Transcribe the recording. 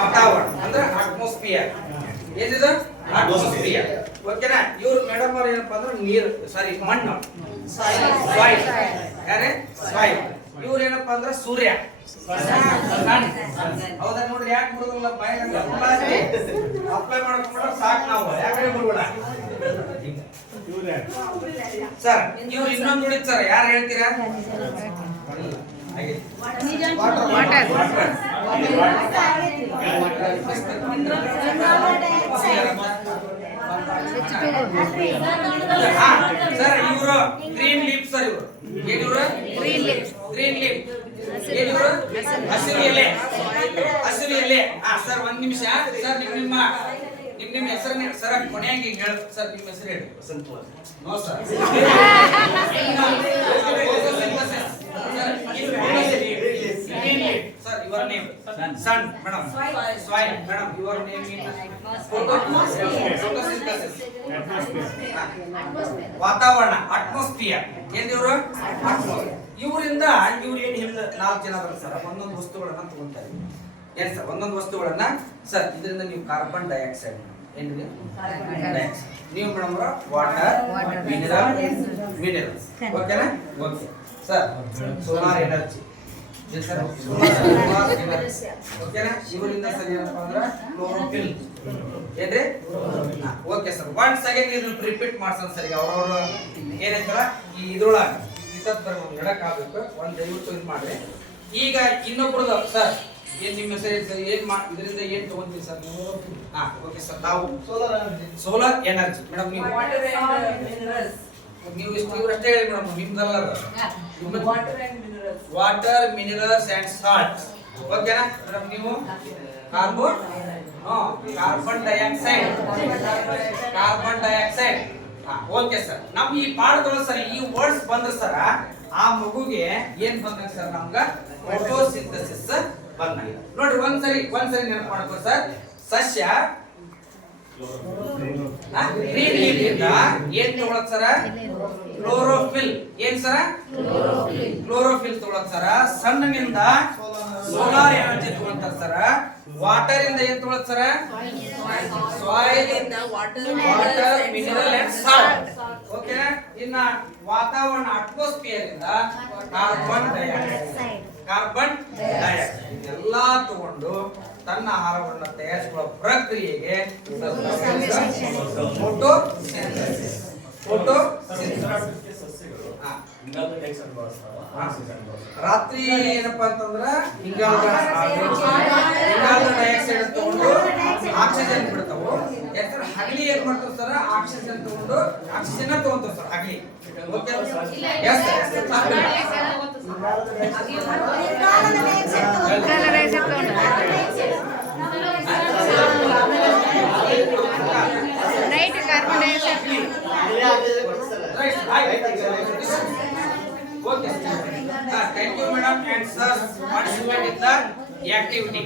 ವಾತಾವರಣ ಅಂದ್ರೆ ಅಟ್ಮಾಸ್ಫಿಯರ್. ಏನಿದೆ ಅಟ್ಮಾಸ್ಫಿಯರ್. ಓಕೆನಾ? ಇವ್ರು ಮೇಡಮ್ ಅವ್ರು ಏನಪ್ಪಾ ಅಂದ್ರೆ ನೀರು ಸಾರಿ ಮಣ್ಣು ಸಾಯಿಲ್. ಯಾರೇ ಸಾಯಿಲ್. ಇವ್ರು ಏನಪ್ಪಾ ಅಂದ್ರೆ ಸೂರ್ಯ. ಹೌದಾ? ನೋಡ್ರಿ ಯಾಕೆ ಬಿಡುದಿಲ್ಲ ಬಾಯಿ ಅಪ್ಲೈ ಮಾಡ್ಕೊಂಡ್ಬಿಟ್ರೆ ಸಾಕು ನಾವು ಯಾಕಂದ್ರೆ ಬಿಡ್ಬೇಡ ಸರ್. ಇವ್ರು ಇನ್ನೊಂದು ನುಡಿದ್ ಸರ್, ಯಾರು ಹೇಳ್ತೀರಾ? ಸರ್ ಇವರು ಗ್ರೀನ್ ಲೀಫ್ ಸರ್. ಇವರು ಏನಿವರು ಗ್ರೀನ್ ಲೀಫ್. ಏನಿವರು ಹಸಿರು ಎಲೆ. ಹಸಿರು ಎಲೆ. ಸರ್ ಒಂದ್ ನಿಮಿಷ ಸರ್. ನಿಮ್ಮ ಹೆಸರು ಸರ್ ಕೊನೆಯಾಗಿ ಹೇಳ ಸರ್. ನಿಮ್ಮ ಹೆಸರು ಹೇಳಿ. No sir. Sir, your name? Sun, madam. Soil, madam. Your name is photosynthesis. ವಾತಾವರಣ ಅಟ್ಮಾಸ್ಫಿಯರ್. ಏನಿವರು ಇವರಿಂದ ಇವ್ರು ಏನ್ ಹೇಳಿದ 4 ಜನ ಬರ ಸರ್. ಒಂದೊಂದು ವಸ್ತುಗಳನ್ನ ತಗೊಂತಾರೆ. ಏನ್ ಸರ್? ಒಂದೊಂದು ವಸ್ತುಗಳನ್ನ ಸರ್ ಇದರಿಂದ ನೀವು ಕಾರ್ಬನ್ ಡೈಆಕ್ಸೈಡ್ ಏನಿದೆ ಡೈಆಕ್ಸೈಡ್. ನೀವು ಮೇಡಮ್ ವಾಟರ್ ಮಿನರಲ್ಸ್. ಓಕೆನಾ? Okay sir. Solar energy. ಓಕೆನಾ? ಇವರಿಂದ ಸರ್ ಏನಪ್ಪಾ ಅಂದ್ರೆ ಕ್ಲೋರೋಫಿಲ್. ಏನ್ರಿ? Okay sir. ಒನ್ಸ್ ಅಗೇನ್ ಇದನ್ನ ರಿಪೀಟ್ ಮಾಡ್ಸೋಣ ಸರ್. ಅವ್ರವ್ರ ಏನೈತಲ್ಲ ಈ ಇದ್ರೊಳಗೆ ಇದ್ದದ್ ಬರ್ಬೋದು ಎಡಕ್ ಆಗ್ಬೇಕು. ಒಂದ್ ದಯವಿಟ್ಟು ಇದು ಮಾಡ್ರಿ. ಈಗ ಇನ್ನೊಬ್ರದ್ದು ಸರ್ ಏನ್ ನಿಮ್ಮ ಹೆಸರು ಏನ್ ಇದರಿಂದ ಏನ್ ತಗೊಂತೀವಿ ಸರ್ ನೀವು? Okay sir. ನಾವು ಸೋಲಾರ್ ಎನರ್ಜಿ ಮೇಡಮ್. ನೀವು ನೀವು ಇಷ್ಟು ಇವರಷ್ಟೇ ಹೇಳಿ ಮೇಡಮ್. ನಿಮ್ದಲ್ಲ ವಾಟರ್ ಮಿನರಲ್ಸ್ ಅಂಡ್ ಸಾಲ್ಟ್. ಓಕೆನಾ ಮೇಡಮ್? ನೀವು ಕಾರ್ಬನ್ ಡೈಆಕ್ಸೈಡ್. Okay sir. ನಮ್ ಈ ಪಾಠದೊಳಗೆ ಸರ್ ಈ ವರ್ಡ್ಸ್ ಬಂದ್ರೆ ಸರ್ ಆ ಮಗುಗೆ ಏನ್ ಬಂದಾಗ ಸರ್ ನಮ್ಗ ಫೋಟೋಸಿಂಥಸಿಸ್ ಬಂದಾಗ. ನೋಡ್ರಿ ಒಂದ್ಸರಿ ನೆನಪು ಮಾಡ್ಕೋ ಸರ್. ಸಸ್ಯ ಗ್ರೀನ್ ಲೀಫ್ ಇಂದ ಏನ್ ತಗೊಳಕ್ ಸರ? ಕ್ಲೋರೋಫಿಲ್. ಏನ್ ಸರ? ಕ್ಲೋರೋಫಿಲ್ ತಗೊಳಕ್ ಸರ. ಸಣ್ಣಿನಿಂದ ಸೋಲಾರ್ ಎನರ್ಜಿ ತಗೊಳ್ತಾರ ಸರ. ವಾಟರ್ ಇಂದ ಏನ್ ತಗೊಳಕ್ ಸರ? ಸಾಯಿಲ್ ಇಂದ ವಾಟರ್ ಮಿನರಲ್ ಅಂಡ್ ಸಾಲ್ಟ್. ಓಕೆನಾ? ಇನ್ನ ವಾತಾವರಣ ಅಟ್ಮಾಸ್ಫಿಯರ್ ಇಂದ ಕಾರ್ಬನ್ ಡೈಆಕ್ಸೈಡ್. ಇದೆಲ್ಲಾ ತಗೊಂಡು ತನ್ನ ಆಹಾರವನ್ನು ತಯಾರಿಸುವ ಪ್ರಕ್ರಿಯೆಗೆ ರಾತ್ರಿ ಏನಪ್ಪಾ ಅಂತಂದ್ರ ಇಂಗಾಲದ ಡೈಆಕ್ಸೈಡ್ ತಗೊಂಡು ಆಕ್ಸಿಜನ್ ಬಿಡ್ತಾವು. ಯಾಕಂದ್ರೆ ಹಗಲಿ ಏನ್ ಮಾಡ್ತಾವ ಸರ್? ಆಕ್ಸಿಜನ್ ತಗೊಂಡು ಆಕ್ಸಿಜನ್ ತಗೊಂತಾವ ಸರ್ ಹಗಲಿ. Okay. Thank you, madam and sir. Participate in the activity.